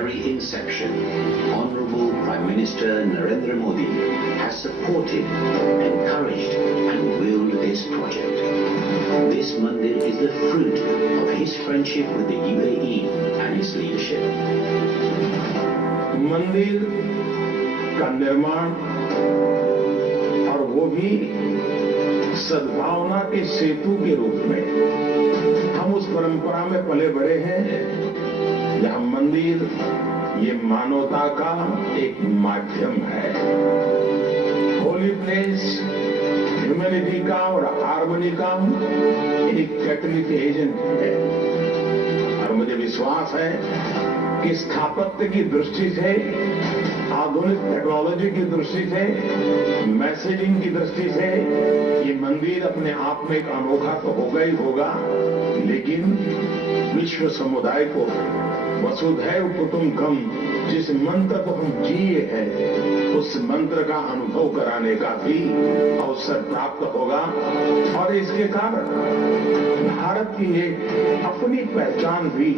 very inception, Honorable Prime Minister Narendra Modi has supported, encouraged and willed this project. This mandir is the fruit of his friendship with the UAE and its leadership. मंदिर का निर्माण और वो भी सद्भावना के सेतु के रूप में, हम उस परंपरा में पले बड़े हैं जहां मंदिर ये मानवता का एक माध्यम है, होली प्लेस ह्यूमैनिटी का और हार्मनी का एक कैटलिक एजेंट है। और मुझे विश्वास है कि स्थापत्य की दृष्टि से, आधुनिक टेक्नोलॉजी की दृष्टि से, मैसेजिंग की दृष्टि से ये मंदिर अपने आप में एक अनोखा तो होगा ही होगा, लेकिन विश्व समुदाय को वसुधैव कुटुंबकम जिस मंत्र को हम जिए हैं उस मंत्र का अनुभव कराने का भी अवसर प्राप्त होगा। और इसके कारण भारत की एक अपनी पहचान भी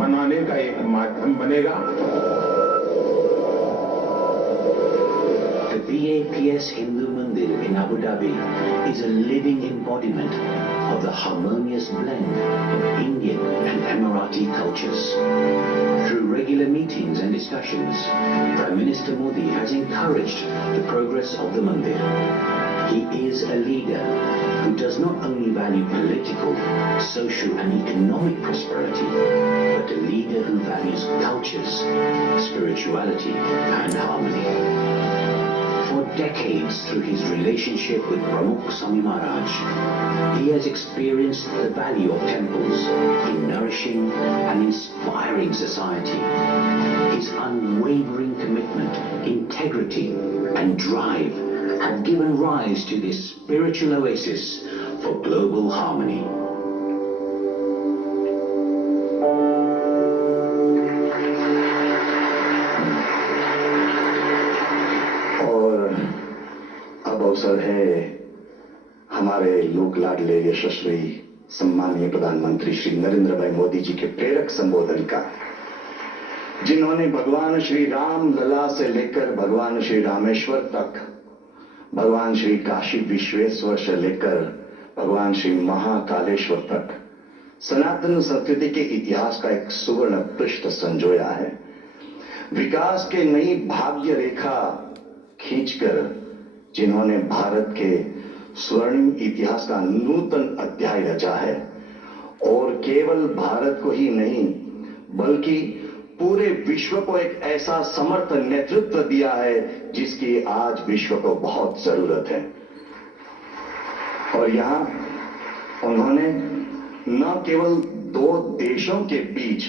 बनाने का एक माध्यम बनेगा। The VAPS Hindu Mandir in Abu Dhabi is a living embodiment of the harmonious blend of Indian and Emirati cultures. Through regular meetings and discussions, Prime Minister Modi has encouraged the progress of the mandir. He is a leader who does not only value political, social and economic prosperity, but a leader who values cultures, spirituality and harmony. For decades, through his relationship with Pramukh Swami Maharaj, he has experienced the value of temples in nourishing and inspiring society. His unwavering commitment, integrity and drive have given rise to this spiritual oasis for global harmony. अवसर है हमारे लोक लाडले यशस्वी सम्मानीय प्रधानमंत्री श्री नरेंद्र भाई मोदी जी के प्रेरक संबोधन का, जिन्होंने भगवान श्री राम लला से लेकर भगवान श्री रामेश्वर तक, भगवान श्री काशी विश्वेश्वर से लेकर भगवान श्री महाकालेश्वर तक सनातन संस्कृति के इतिहास का एक सुवर्ण पृष्ठ संजोया है। विकास के नई भाग्य रेखा खींचकर जिन्होंने भारत के स्वर्णिम इतिहास का नूतन अध्याय रचा है, और केवल भारत को ही नहीं बल्कि पूरे विश्व को एक ऐसा समर्थ नेतृत्व दिया है जिसकी आज विश्व को बहुत जरूरत है। और यहां उन्होंने न केवल दो देशों के बीच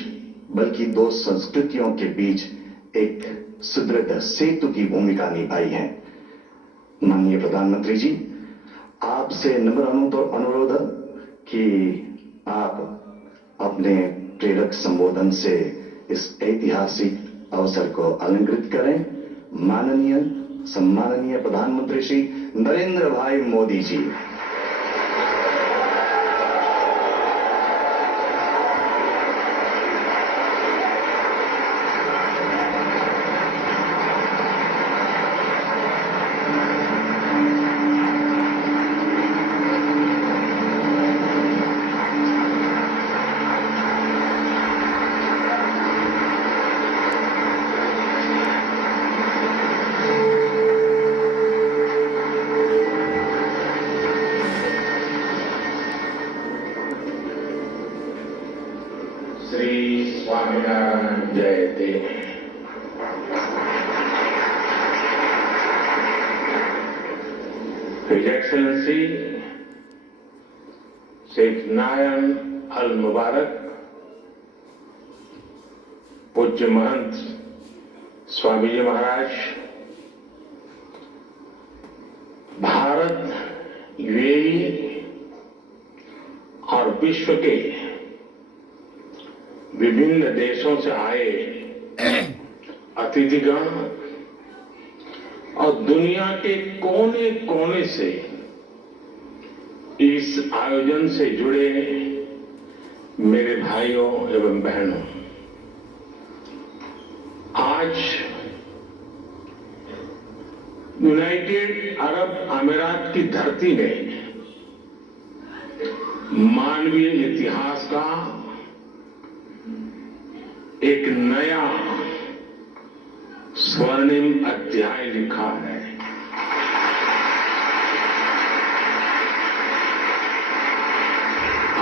बल्कि दो संस्कृतियों के बीच एक सुदृढ़ सेतु की भूमिका निभाई है। माननीय प्रधानमंत्री जी, आपसे नम्र अनुरोध कि आप अपने प्रेरक संबोधन से इस ऐतिहासिक अवसर को अलंकृत करें। माननीय सम्माननीय प्रधानमंत्री श्री नरेंद्र भाई मोदी जी। श्री स्वामीनारायण जयते। His Excellency Sheikh Nayan Al Mubarak, पूज्य महंत स्वामी जी महाराज, भारत, यूएई और विश्व के विभिन्न देशों से आए अतिथिगण और दुनिया के कोने कोने से इस आयोजन से जुड़े मेरे भाइयों एवं बहनों, आज यूनाइटेड अरब अमीरात की धरती में मानवीय इतिहास का एक नया स्वर्णिम अध्याय लिखा है।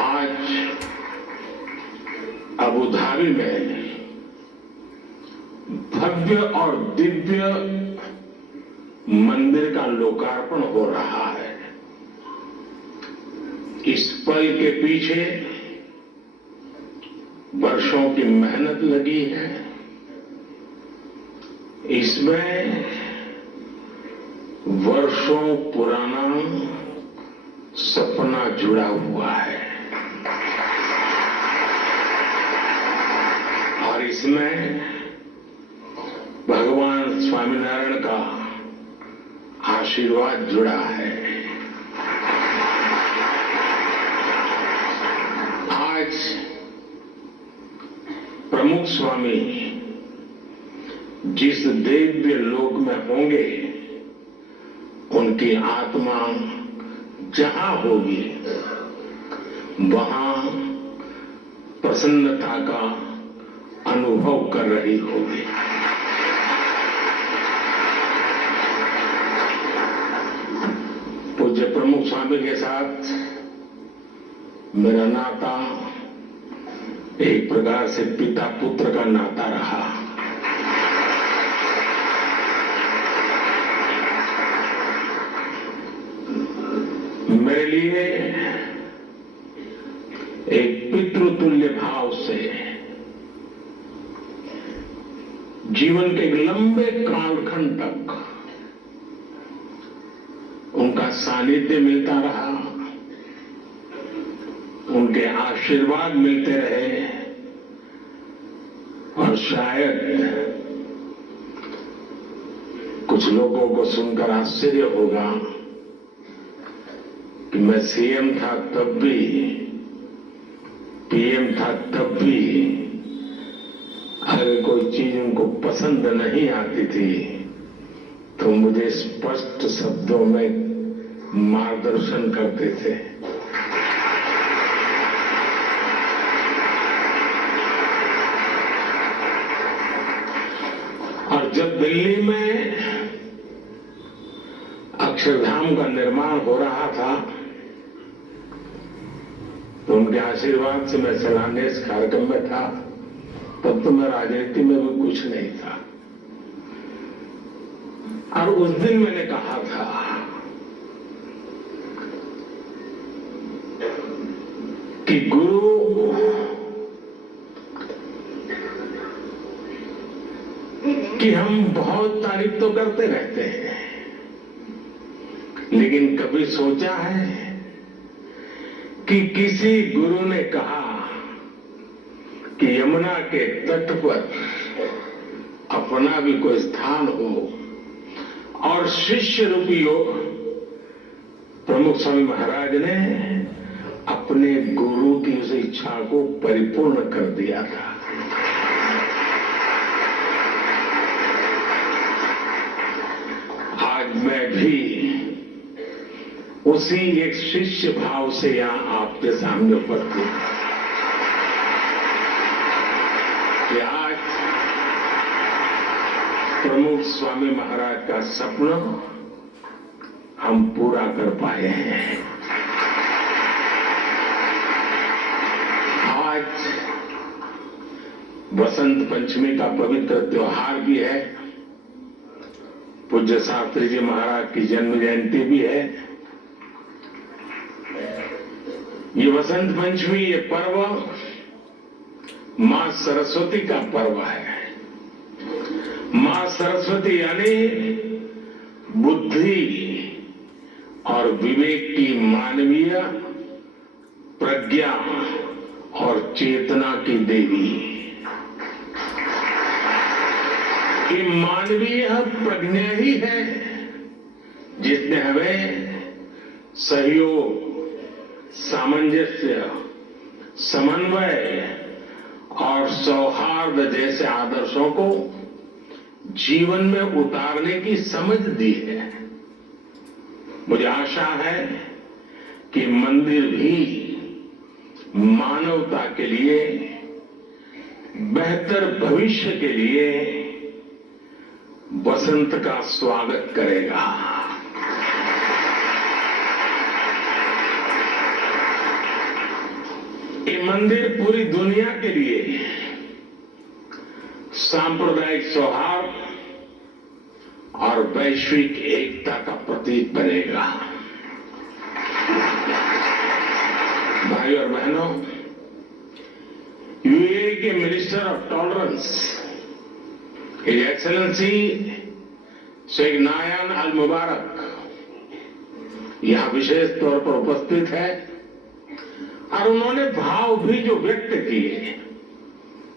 आज अबू धाबी में भव्य और दिव्य मंदिर का लोकार्पण हो रहा है। इस पल के पीछे वर्षों की मेहनत लगी है। इसमें वर्षों पुराना सपना जुड़ा हुआ है और इसमें भगवान स्वामीनारायण का आशीर्वाद जुड़ा है। आज प्रमुख स्वामी जिस दिव्य लोक में होंगे, उनकी आत्मा जहां होगी वहां प्रसन्नता का अनुभव कर रही होगी। पूज्य प्रमुख स्वामी के साथ मेरा नाता एक प्रकार से पिता पुत्र का नाता रहा। मेरे लिए एक पितृतुल्य भाव से जीवन के एक लंबे कालखंड तक उनका सानिध्य मिलता रहा, उनके आशीर्वाद मिलते रहे और शायद कुछ लोगों को सुनकर आश्चर्य होगा कि मैं सीएम था तब भी, पीएम था तब भी अगर कोई चीज उनको पसंद नहीं आती थी तो मुझे स्पष्ट शब्दों में मार्गदर्शन करते थे। और जब दिल्ली में अक्षरधाम का निर्माण हो रहा था तो उनके आशीर्वाद से मैं शिलान्यास कार्यक्रम में था। तब तो मैं राजनीति में भी कुछ नहीं था और उस दिन मैंने कहा था कि गुरु कि हम बहुत तारीफ तो करते रहते हैं, लेकिन कभी सोचा है कि किसी गुरु ने कहा कि यमुना के तट पर अपना भी कोई स्थान हो और शिष्य रूपी हो। प्रमुख स्वामी महाराज ने अपने गुरु की उस इच्छा को परिपूर्ण कर दिया था। आज मैं भी उसी एक शिष्य भाव से यहां आपके सामने उपस्थित हूं कि आज प्रमुख स्वामी महाराज का सपना हम पूरा कर पाए हैं। आज वसंत पंचमी का पवित्र त्योहार भी है, पूज्य शास्त्री जी महाराज की जन्म जयंती भी है। ये वसंत पंचमी, ये पर्व मां सरस्वती का पर्व है। मां सरस्वती यानी बुद्धि और विवेक की मानवीय प्रज्ञा और चेतना की देवी। ये मानवीय प्रज्ञा ही है जिसने हमें सहयोग, सामंजस्य, समन्वय और सौहार्द जैसे आदर्शों को जीवन में उतारने की समझ दी है। मुझे आशा है कि मंदिर भी मानवता के लिए, बेहतर भविष्य के लिए वसंत का स्वागत करेगा। ये मंदिर पूरी दुनिया के लिए सांप्रदायिक सौहार्द और वैश्विक एकता का प्रतीक बनेगा। भाइयों और बहनों, यूएई के minister of tolerance His Excellency Sheikh Nahyan al Mubarak यहां विशेष तौर पर उपस्थित है और उन्होंने भाव भी जो व्यक्त किए,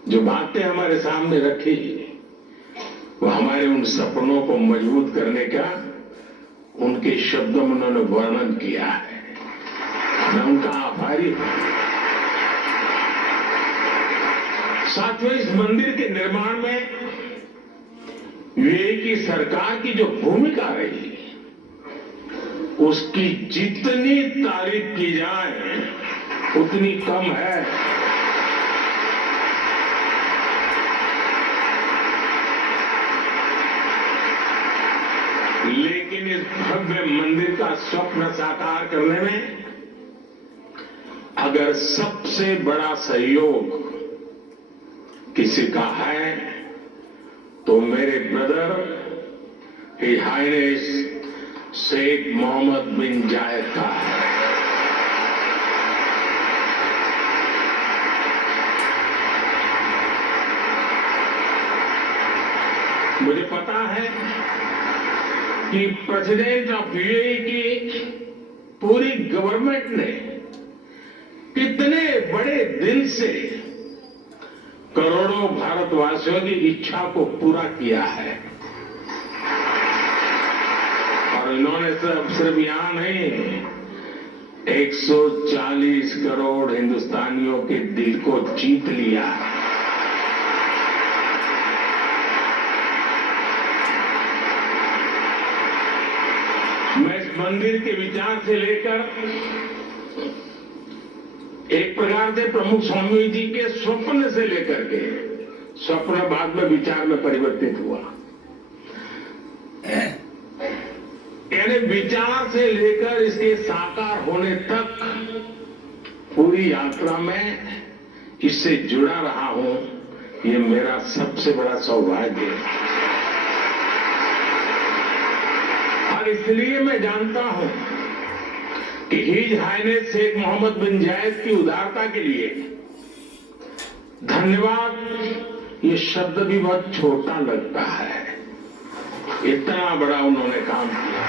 जो बातें हमारे सामने रखी, वो हमारे उन सपनों को मजबूत करने का उनके शब्दों में उन्होंने वर्णन किया है। मैं उनका आभारी हूं। साथियों, इस मंदिर के निर्माण में यूएई की सरकार की जो भूमिका रही, उसकी जितनी तारीफ की जाए उतनी कम है। लेकिन इस भव्य मंदिर का स्वप्न साकार करने में अगर सबसे बड़ा सहयोग किसी का है तो मेरे brother His highness Sheikh Mohammed bin Zayed का है। मुझे पता है कि प्रेसिडेंट ऑफ यूएई की पूरी गवर्नमेंट ने कितने बड़े दिल से करोड़ों भारतवासियों की इच्छा को पूरा किया है और इन्होंने सिर्फ यहां नहीं 140 करोड़ हिंदुस्तानियों के दिल को जीत लिया है। मैं इस मंदिर के विचार से लेकर एक प्रकार से प्रमुख स्वामी जी के स्वप्न से लेकर के, स्वप्न बाद में विचार में परिवर्तित हुआ, यानी विचार से लेकर इसके साकार होने तक पूरी यात्रा में इससे जुड़ा रहा हूं। ये मेरा सबसे बड़ा सौभाग्य है और इसलिए मैं जानता हूं कि his highness Sheikh Mohammed bin जायद की उदारता के लिए धन्यवाद ये शब्द भी बहुत छोटा लगता है। इतना बड़ा उन्होंने काम किया।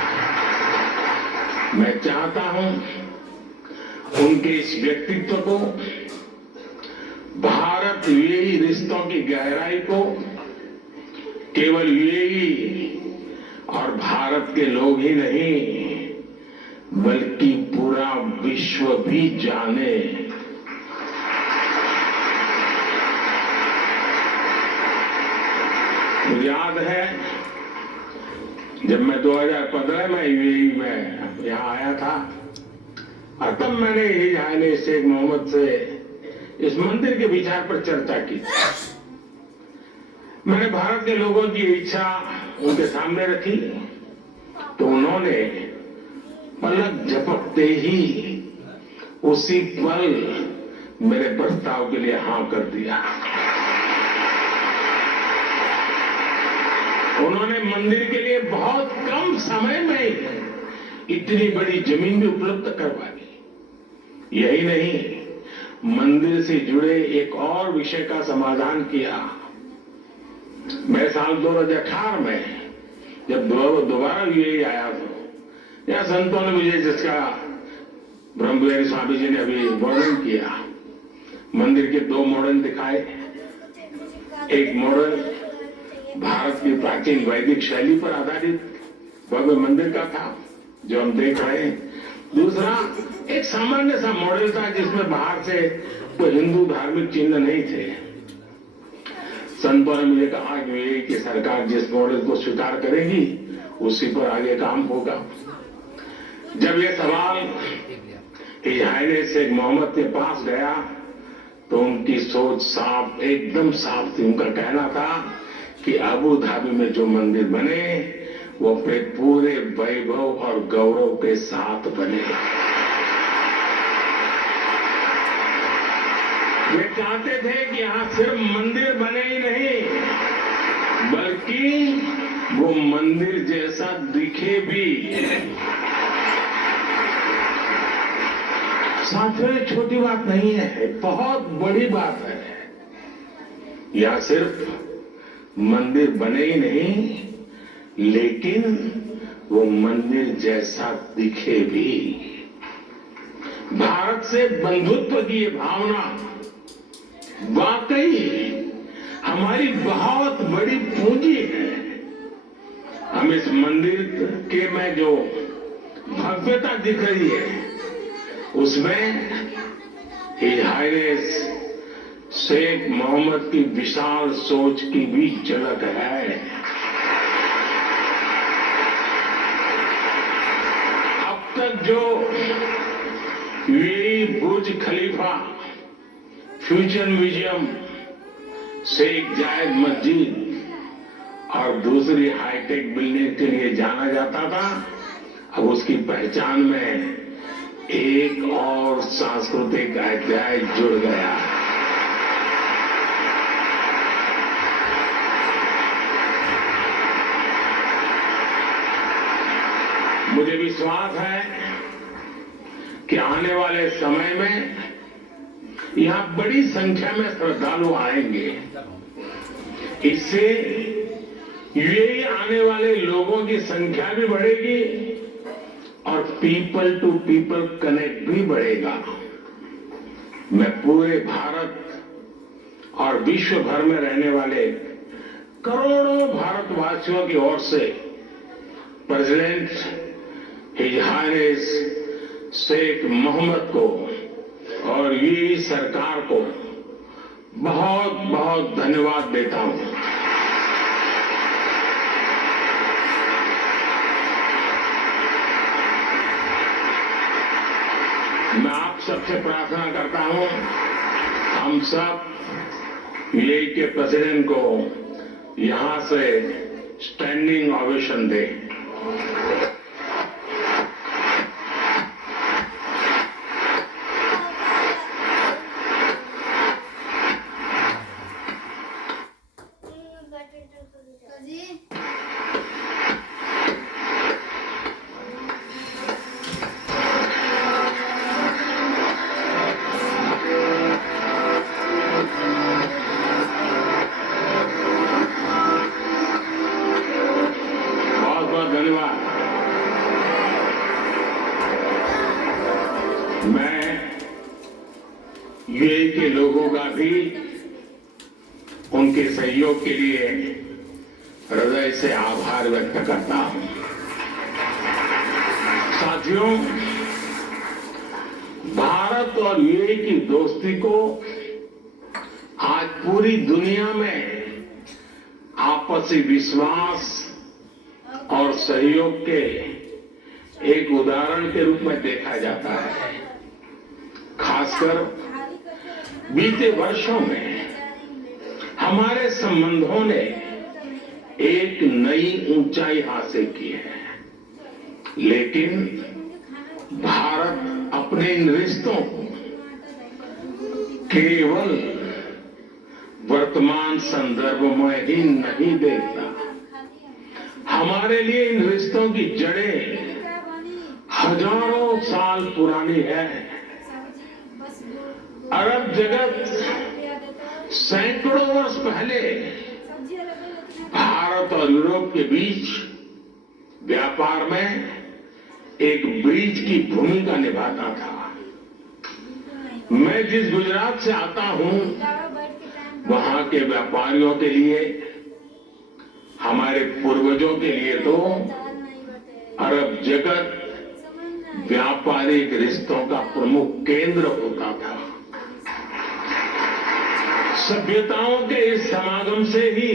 मैं चाहता हूं उनके इस व्यक्तित्व को, भारत यूएई रिश्तों की गहराई को केवल यूएई और भारत के लोग ही नहीं बल्कि पूरा विश्व भी जाने। मुझे याद है जब मैं 2015 में यूएई में यहां आया था और तब मैंने हिज हाइनेस शेख मोहम्मद से इस मंदिर के विचार पर चर्चा की। मैंने भारत के लोगों की इच्छा उनके सामने रखी तो उन्होंने पलक झपकते ही उसी पल मेरे प्रस्ताव के लिए हां कर दिया। उन्होंने मंदिर के लिए बहुत कम समय में इतनी बड़ी जमीन भी उपलब्ध करवा दी। यही नहीं, मंदिर से जुड़े एक और विषय का समाधान किया। मैं साल 2018 में जब दोबारा यूएई आया था, यह संतों ने मुझे जिसका ब्रह्मविहारी स्वामी जी ने अभी वर्णन किया, मंदिर के 2 मॉडल दिखाए। एक मॉडल भारत की प्राचीन वैदिक शैली पर आधारित भव्य मंदिर का था जो हम देख रहे हैं। दूसरा एक सामान्य सा मॉडल था जिसमें बाहर से कोई हिंदू धार्मिक चिन्ह नहीं थे। संतों ने मुझे कहा कि ये कि सरकार जिस मॉडल को स्वीकार करेगी उसी पर आगे काम होगा। जब ये सवाल हिज हाइनेस शेख मोहम्मद के पास गया तो उनकी सोच साफ, एकदम साफ थी। उनका कहना था कि अबू धाबी में जो मंदिर बने वो अपने पूरे वैभव और गौरव के साथ बने। वे चाहते थे कि यहां सिर्फ मंदिर बने ही नहीं, बल्कि वो मंदिर जैसा दिखे भी। साथियों, ये छोटी बात नहीं है, बहुत बड़ी बात है। यहां सिर्फ मंदिर बने ही नहीं, लेकिन वो मंदिर जैसा दिखे भी। भारत से बंधुत्व की ये भावना वाकई हमारी बहुत बड़ी पूंजी है। हम इस मंदिर के में जो भव्यता दिख रही है उसमें हिज हाइनेस शेख मोहम्मद की विशाल सोच की भी झलक है। अब तक जो यूएई बुर्ज खलीफा, फ्यूजन म्यूजियम, शेख जायद मस्जिद और दूसरी हाईटेक बिल्डिंग के लिए जाना जाता था, अब उसकी पहचान में एक और सांस्कृतिक अध्याय जुड़ गया। मुझे विश्वास है कि आने वाले समय में यहां बड़ी संख्या में श्रद्धालु आएंगे। इससे यूएई आने वाले लोगों की संख्या भी बढ़ेगी और पीपल टू पीपल कनेक्ट भी बढ़ेगा। मैं पूरे भारत और विश्व भर में रहने वाले करोड़ों भारतवासियों की ओर से president his highness Sheikh Mohammed को और यूएई सरकार को बहुत बहुत धन्यवाद देता हूं। मैं आप सबसे प्रार्थना करता हूं, हम सब यूएई के प्रेसिडेंट को यहां से स्टैंडिंग ओवेशन दें। धन्यवाद। मैं यूएई के लोगों का भी उनके सहयोग के लिए हृदय से आभार व्यक्त करता हूं। साथियों, भारत और यूएई की दोस्ती को आज पूरी दुनिया में आपसी विश्वास और सहयोग के एक उदाहरण के रूप में देखा जाता है। खासकर बीते वर्षों में हमारे संबंधों ने एक नई ऊंचाई हासिल की है, लेकिन भारत अपने इन रिश्तों को केवल वर्तमान संदर्भ में ही नहीं देखता। हमारे लिए इन रिश्तों की जड़ें हजारों साल पुरानी है। अरब जगत सैकड़ों वर्ष पहले भारत और यूरोप के बीच व्यापार में एक ब्रिज की भूमिका निभाता था। मैं जिस गुजरात से आता हूं, वहां के व्यापारियों के लिए, हमारे पूर्वजों के लिए तो अरब जगत व्यापारिक रिश्तों का प्रमुख केंद्र होता था। सभ्यताओं के इस समागम से ही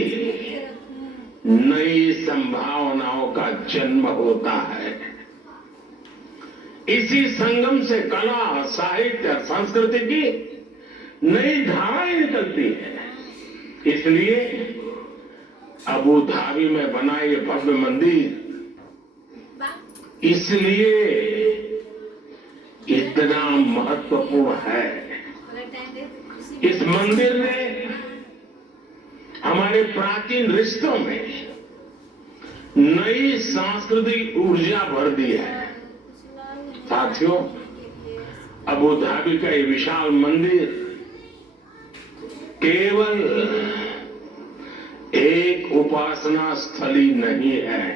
नई संभावनाओं का जन्म होता है। इसी संगम से कला, साहित्य, संस्कृति की नई धाराएं निकलती है। इसलिए अबू धाबी में बना ये भव्य मंदिर इसलिए इतना महत्वपूर्ण है। इस मंदिर ने हमारे प्राचीन रिश्तों में नई सांस्कृतिक ऊर्जा भर दी है। साथियों, अबू धाबी का ये विशाल मंदिर केवल एक उपासना स्थली नहीं है,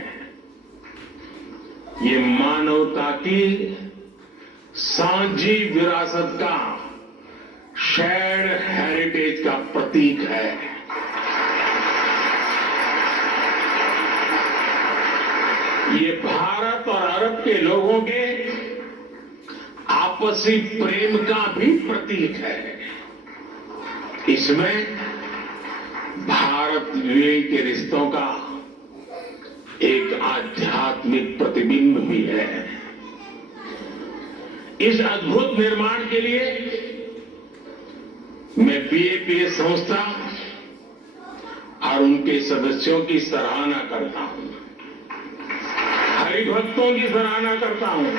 ये मानवता की साझी विरासत का, शेयर्ड हेरिटेज का प्रतीक है। ये भारत और अरब के लोगों के आपसी प्रेम का भी प्रतीक है। इसमें भारत यूएई के रिश्तों का एक आध्यात्मिक प्रतिबिंब भी है। इस अद्भुत निर्माण के लिए मैं बीएपीएस संस्था और उनके सदस्यों की सराहना करता हूं, हरिभक्तों की सराहना करता हूं।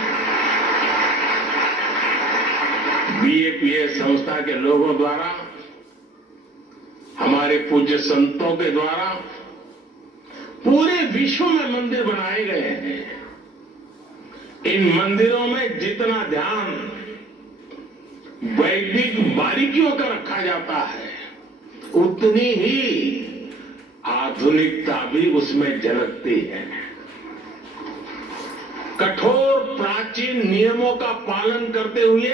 बीएपीएस संस्था के लोगों द्वारा, हमारे पूज्य संतों के द्वारा पूरे विश्व में मंदिर बनाए गए हैं। इन मंदिरों में जितना ध्यान वैदिक बारीकियों का रखा जाता है, उतनी ही आधुनिकता भी उसमें झलकती है। कठोर प्राचीन नियमों का पालन करते हुए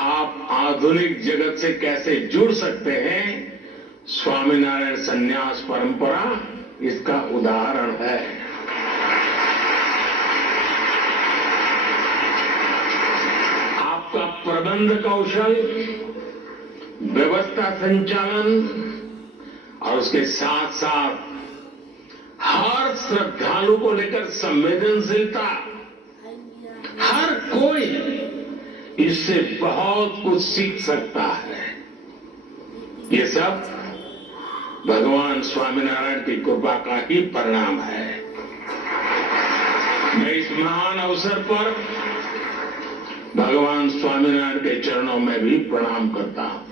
आप आधुनिक जगत से कैसे जुड़ सकते हैं, स्वामीनारायण संन्यास परंपरा इसका उदाहरण है। आपका प्रबंध कौशल, व्यवस्था संचालन और उसके साथ साथ हर श्रद्धालु को लेकर संवेदनशीलता, हर कोई इससे बहुत कुछ सीख सकता है। ये सब भगवान स्वामीनारायण की कृपा का ही परिणाम है। मैं इस महान अवसर पर भगवान स्वामीनारायण के चरणों में भी प्रणाम करता हूं।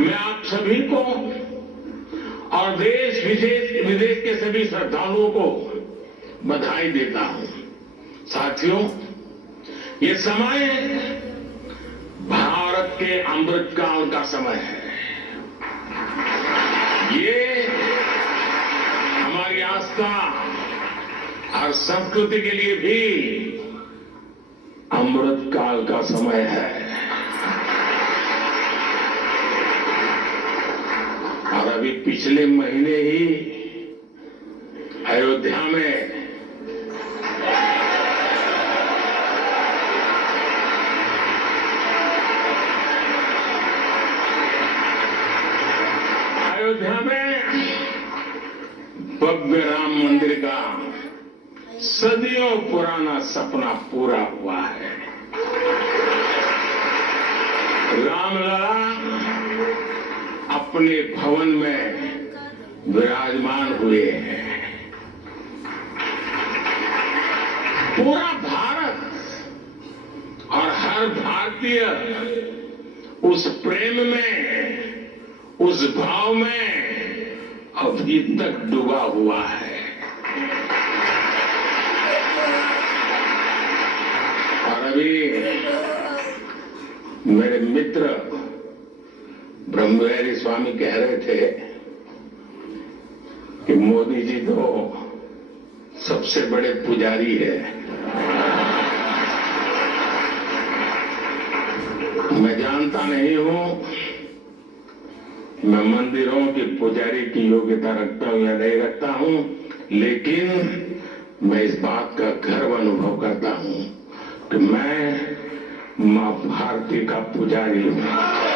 मैं आप सभी को और देश विदेश के सभी श्रद्धालुओं को बधाई देता हूं। साथियों, ये समय भारत के अमृतकाल का समय है। ये हमारी आस्था और संस्कृति के लिए भी अमृतकाल का समय है। और अभी पिछले महीने ही अयोध्या में भव्य राम मंदिर का सदियों पुराना सपना पूरा हुआ है। रामलला अपने भवन में विराजमान हुए हैं। पूरा भारत और हर भारतीय उस प्रेम में, उस भाव में अभी तक डूबा हुआ है। और अभी मेरे मित्र ब्रह्मविहारी स्वामी कह रहे थे कि मोदी जी तो सबसे बड़े पुजारी है। मैं जानता नहीं हूं मैं मंदिरों के पुजारी की योग्यता रखता हूं या नहीं रखता हूं, लेकिन मैं इस बात का गर्व अनुभव करता हूं कि मैं मां भारती का पुजारी हूं।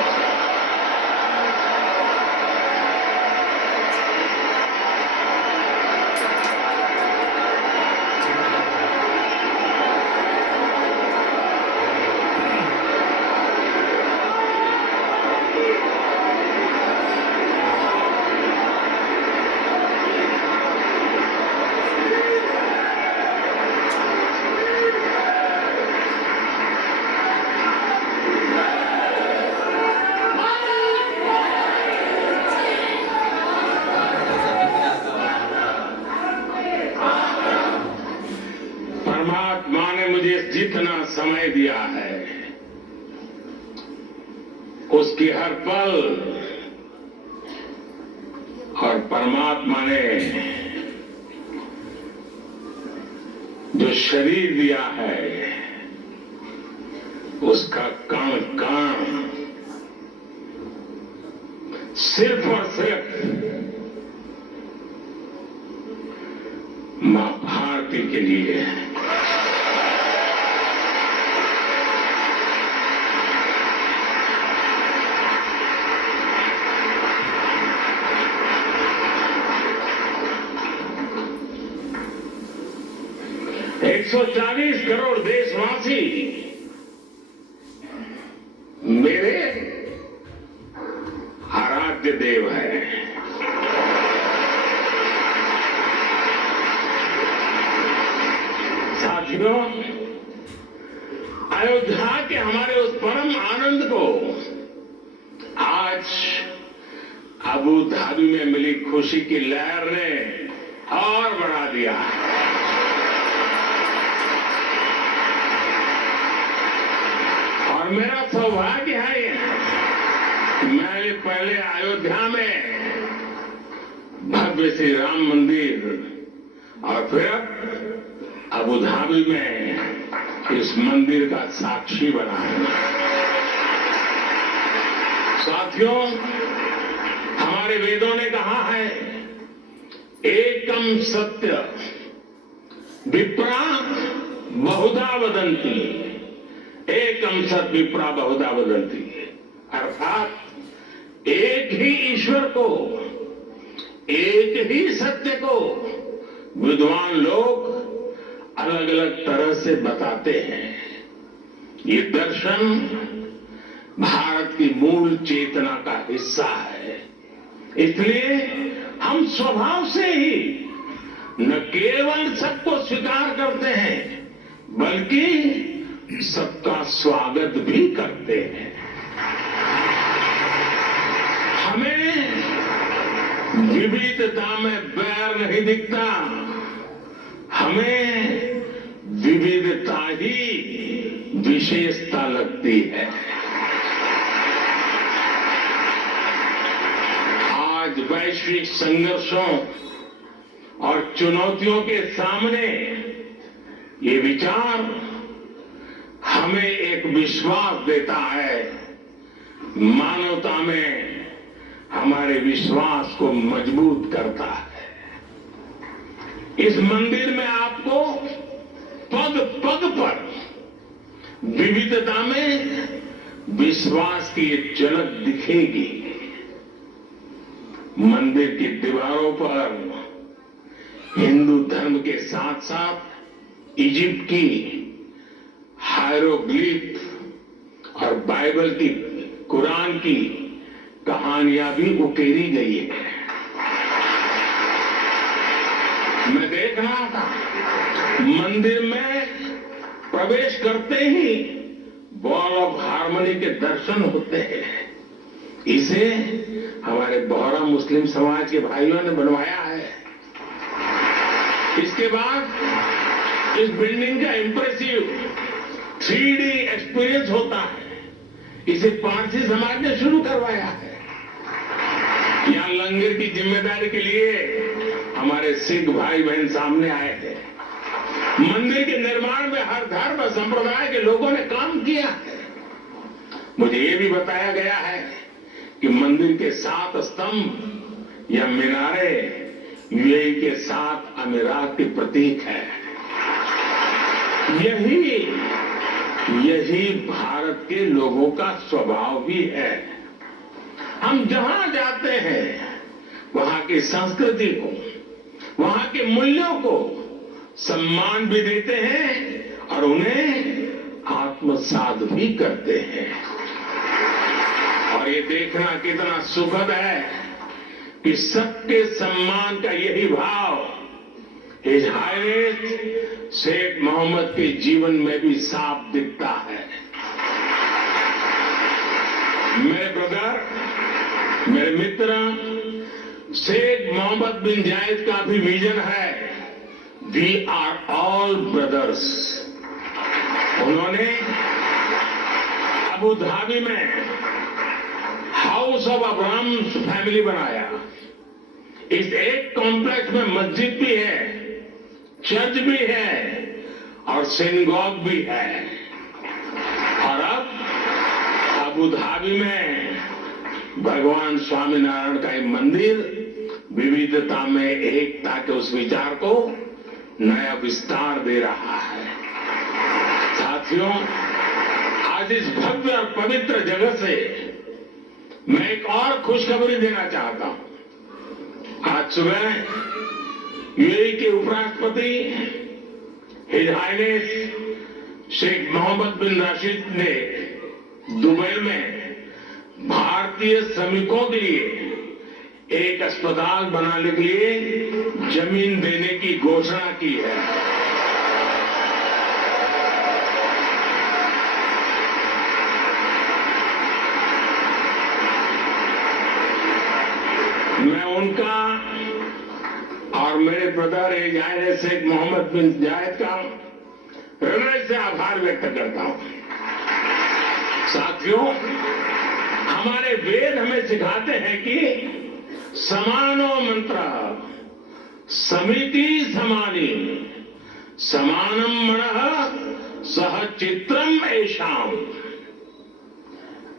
परमात्मा ने मुझे जितना समय दिया है उसकी हर पल और परमात्मा ने जो शरीर दिया है उसका कण कण सिर्फ और सिर्फ मां भारती के लिए है। एक 140 करोड़ देशवासी मेरे आराध्य देव हैं। साथियों, अयोध्या के हमारे उस परम आनंद को आज अबू धाबी में मिली खुशी की लहर ने और बढ़ा दिया है। और मेरा सौभाग्य है कि मैंने पहले अयोध्या में भव्य श्री राम मंदिर और फिर अबू धाबी में इस मंदिर का साक्षी बना है। साथियों, हमारे वेदों ने कहा है एकम सत्य विप्रा बहुधा वदंती, एकम सत विप्रा बहुधा वदंती, अर्थात एक ही ईश्वर को, एक ही सत्य को विद्वान लोग अलग अलग तरह से बताते हैं। ये दर्शन भारत की मूल चेतना का हिस्सा है। इसलिए हम स्वभाव से ही न केवल सबको स्वीकार करते हैं बल्कि सबका स्वागत भी करते हैं। हमें विविधता में बैर नहीं दिखता, हमें विविधता ही विशेषता लगती है। आज वैश्विक संघर्षों और चुनौतियों के सामने ये विचार हमें एक विश्वास देता है, मानवता में हमारे विश्वास को मजबूत करता है। इस मंदिर में आपको पग पग पर विविधता में विश्वास की एक झलक दिखेगी। मंदिर की दीवारों पर हिंदू धर्म के साथ साथ इजिप्ट की हायरोग्लिफ और बाइबल की, कुरान की कहानियां भी उकेरी गई है। मैं देख रहा था मंदिर में प्रवेश करते ही वॉल ऑफ हार्मनी के दर्शन होते हैं। इसे हमारे बोहरा मुस्लिम समाज के भाइयों ने बनवाया है। इसके बाद इस बिल्डिंग का इंप्रेसिव 3D एक्सपीरियंस होता है। इसे पारसी समाज ने शुरू करवाया है। यहां लंगर की जिम्मेदारी के लिए हमारे सिख भाई बहन सामने आए थे। मंदिर के निर्माण में हर धर्म और संप्रदाय के लोगों ने काम किया है। मुझे ये भी बताया गया है कि मंदिर के 7 स्तंभ या मीनारे यूएई के 7 अमीरात के प्रतीक है। यही यही भारत के लोगों का स्वभाव भी है। हम जहां जाते हैं वहां की संस्कृति को, वहां के मूल्यों को सम्मान भी देते हैं और उन्हें आत्मसात भी करते हैं। और ये देखना कितना सुखद है कि सबके सम्मान का यही भाव हिज हाइनेस शेख मोहम्मद के जीवन में भी साफ दिखता है। मेरे ब्रदर, मेरे मित्र, शेख मोहम्मद बिन जायद का भी विजन है, वी आर ऑल ब्रदर्स। उन्होंने अबू धाबी में हाउस ऑफ अब्राहम फैमिली बनाया। इस एक कॉम्प्लेक्स में मस्जिद भी है, चर्च भी है और सिनेगॉग भी है। और अब अबू धाबी में भगवान स्वामीनारायण का एक मंदिर विविधता में एकता के उस विचार को नया विस्तार दे रहा है। साथियों, आज इस भव्य और पवित्र जगह से मैं एक और खुशखबरी देना चाहता हूं। आज सुबह यूएई के उपराष्ट्रपति हिज हाइनेस शेख मोहम्मद बिन राशिद ने दुबई में भारतीय श्रमिकों के लिए एक अस्पताल बनाने के लिए जमीन देने की घोषणा की है। मैं उनका और मेरे brother His highness Sheikh Mohammed bin Zayed का हृदय से आभार व्यक्त करता हूं। साथियों, हमारे वेद हमें सिखाते हैं कि समानो मंत्र समिति समानी समानम मनः सह चित्रम ऐशाम।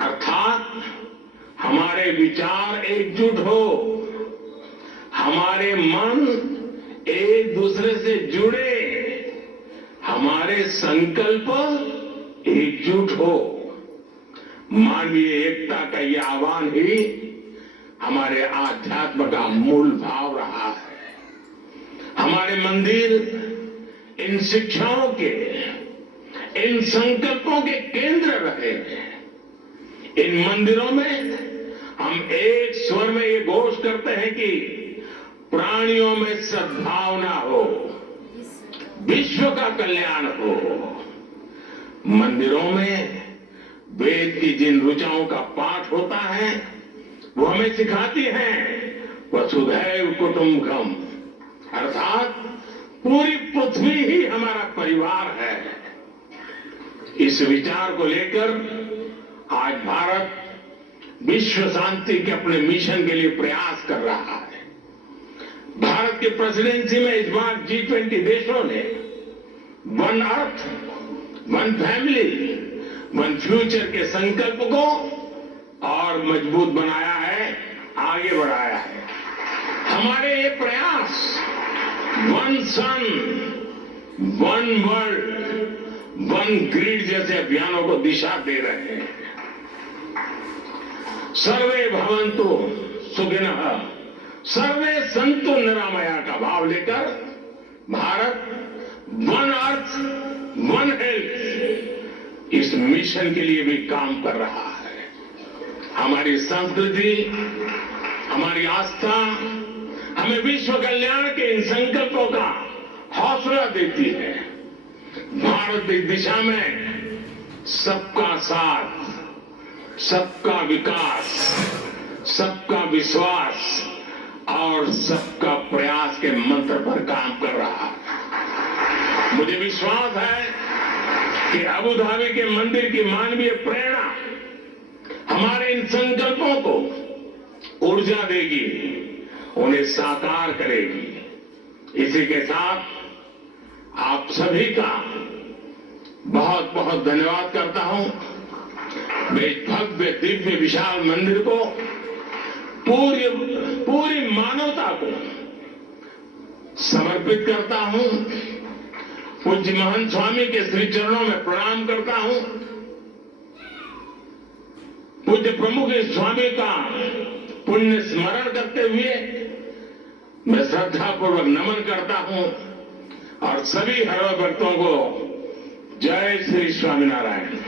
अर्थात हमारे विचार एकजुट हो, हमारे मन एक दूसरे से जुड़े, हमारे संकल्प एकजुट हो। मानवीय एकता का यह आह्वान ही हमारे आध्यात्म का मूल भाव रहा है। हमारे मंदिर इन शिक्षाओं के, इन संकल्पों के केंद्र रहे हैं। इन मंदिरों में हम एक स्वर में ये घोष करते हैं कि प्राणियों में सद्भावना हो, विश्व का कल्याण हो। मंदिरों में वेद की जिन ऋचाओं का पाठ होता है वो हमें सिखाती हैं वसुधैव कुटुंबकम, अर्थात पूरी पृथ्वी ही हमारा परिवार है। इस विचार को लेकर आज भारत विश्व शांति के अपने मिशन के लिए प्रयास कर रहा है। भारत की प्रेसिडेंसी में इस बार G20 देशों ने one earth, one family, one future के संकल्प को और मजबूत बनाया है, आगे बढ़ाया है। हमारे ये प्रयास वन सन, वन वर्ल्ड, वन ग्रिड जैसे अभियानों को दिशा दे रहे हैं। सर्वे भवन्तु सुखिनः, सर्वे सन्तु निरामया का भाव लेकर Bharat one earth, one health इस मिशन के लिए भी काम कर रहा है। हमारी संस्कृति, हमारी आस्था हमें विश्व कल्याण के इन संकल्पों का हौसला देती है। भारत इस दिशा में सबका साथ, सबका विकास, सबका विश्वास और सबका प्रयास के मंत्र पर काम कर रहा है। मुझे विश्वास है कि अबू धाबी के मंदिर की मानवीय प्रेरणा हमारे इन संकल्पों को ऊर्जा देगी, उन्हें साकार करेगी। इसी के साथ आप सभी का बहुत बहुत धन्यवाद करता हूं। मैं इस भव्य दिव्य विशाल मंदिर को पूरी मानवता को समर्पित करता हूं। पूज्य महंत स्वामी के श्री चरणों में प्रणाम करता हूं। पूज्य प्रमुख स्वामी का पुण्य स्मरण करते हुए मैं श्रद्धापूर्वक नमन करता हूं और सभी हर भक्तों को जय श्री स्वामीनारायण।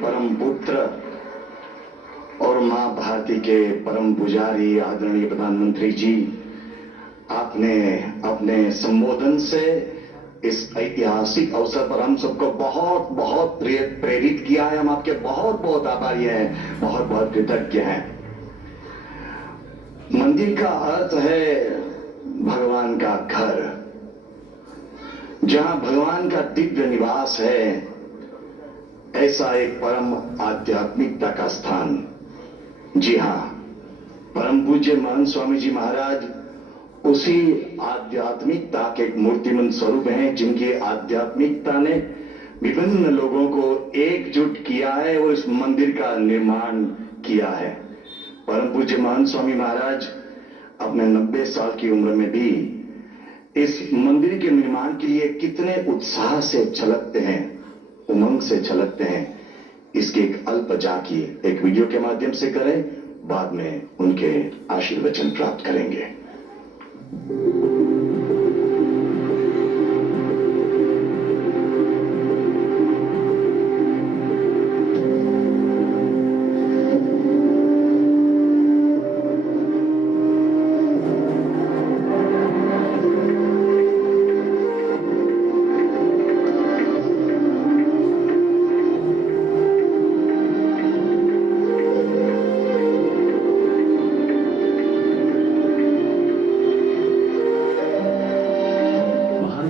परम पुत्र और मां भारती के परम पुजारी आदरणीय प्रधानमंत्री जी, आपने अपने संबोधन से इस ऐतिहासिक अवसर पर हम सबको बहुत बहुत प्रेरित किया है। हम आपके बहुत बहुत आभारी हैं, बहुत बहुत कृतज्ञ हैं। मंदिर का अर्थ है भगवान का घर, जहां भगवान का दिव्य निवास है, ऐसा एक परम आध्यात्मिकता का स्थान। जी हां, परम पूज्य महंत स्वामी जी महाराज उसी आध्यात्मिकता के एक मूर्तिमंत स्वरूप हैं, जिनकी आध्यात्मिकता ने विभिन्न लोगों को एकजुट किया है और इस मंदिर का निर्माण किया है। परम पूज्य महंत स्वामी महाराज अपने 90 साल की उम्र में भी इस मंदिर के निर्माण के लिए कितने उत्साह से छलकते हैं, उमंग से छलकते हैं, इसकी एक अल्प झांकी एक वीडियो के माध्यम से करें, बाद में उनके आशीर्वचन प्राप्त करेंगे।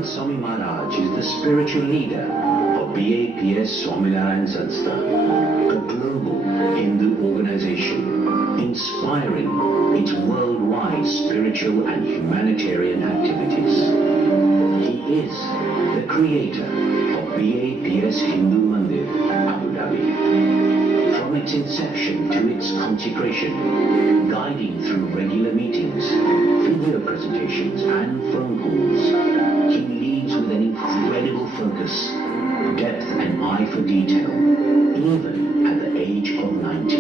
Swami Maharaj is the spiritual leader of BAPS Swaminarayan Sanstha, a global Hindu organization inspiring its worldwide spiritual and humanitarian activities. He is the creator of BAPS Hindu Mandir, Abu Dhabi. From its inception to its consecration, guiding through regular meetings, video presentations and phone calls, he leads with an incredible focus, depth and eye for detail, even at the age of 90.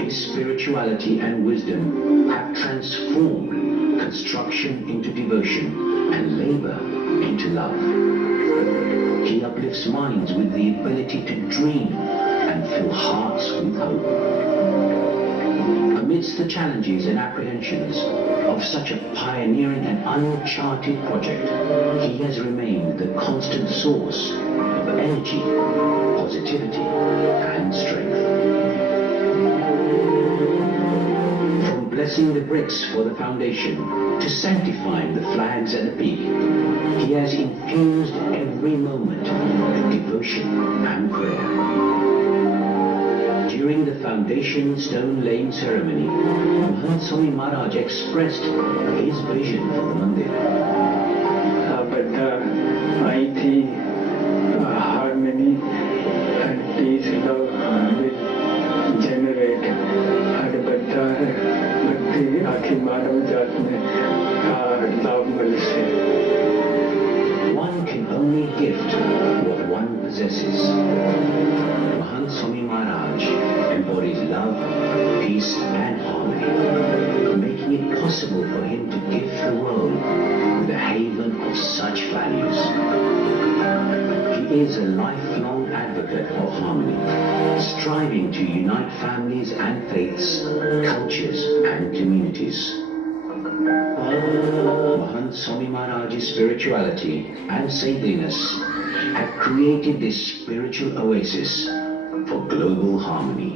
His spirituality and wisdom have transformed construction into devotion and labor into love. He uplifts minds with the ability to dream and fill hearts with hope. Amidst the challenges and apprehensions of such a pioneering and uncharted project, he has remained the constant source of energy, positivity and strength. From blessing the bricks for the foundation to sanctifying the flags at the peak, he has infused every moment with devotion and prayer. During the foundation stone laying ceremony, Mahant Swami Maharaj expressed his vision for the mandir. I think harmony and peace, love will generate and bhakti आखिर मानव जात में लाभ मिल से. One can only gift what one possesses. Mahant Swami Maharaj embodies love, peace and harmony, making it possible for him to gift the world with a haven of such values. He is a lifelong advocate of harmony, striving to unite families and faiths, cultures and communities. Mahant Swami Maharaj's spirituality and saintliness have created this spiritual oasis for global harmony.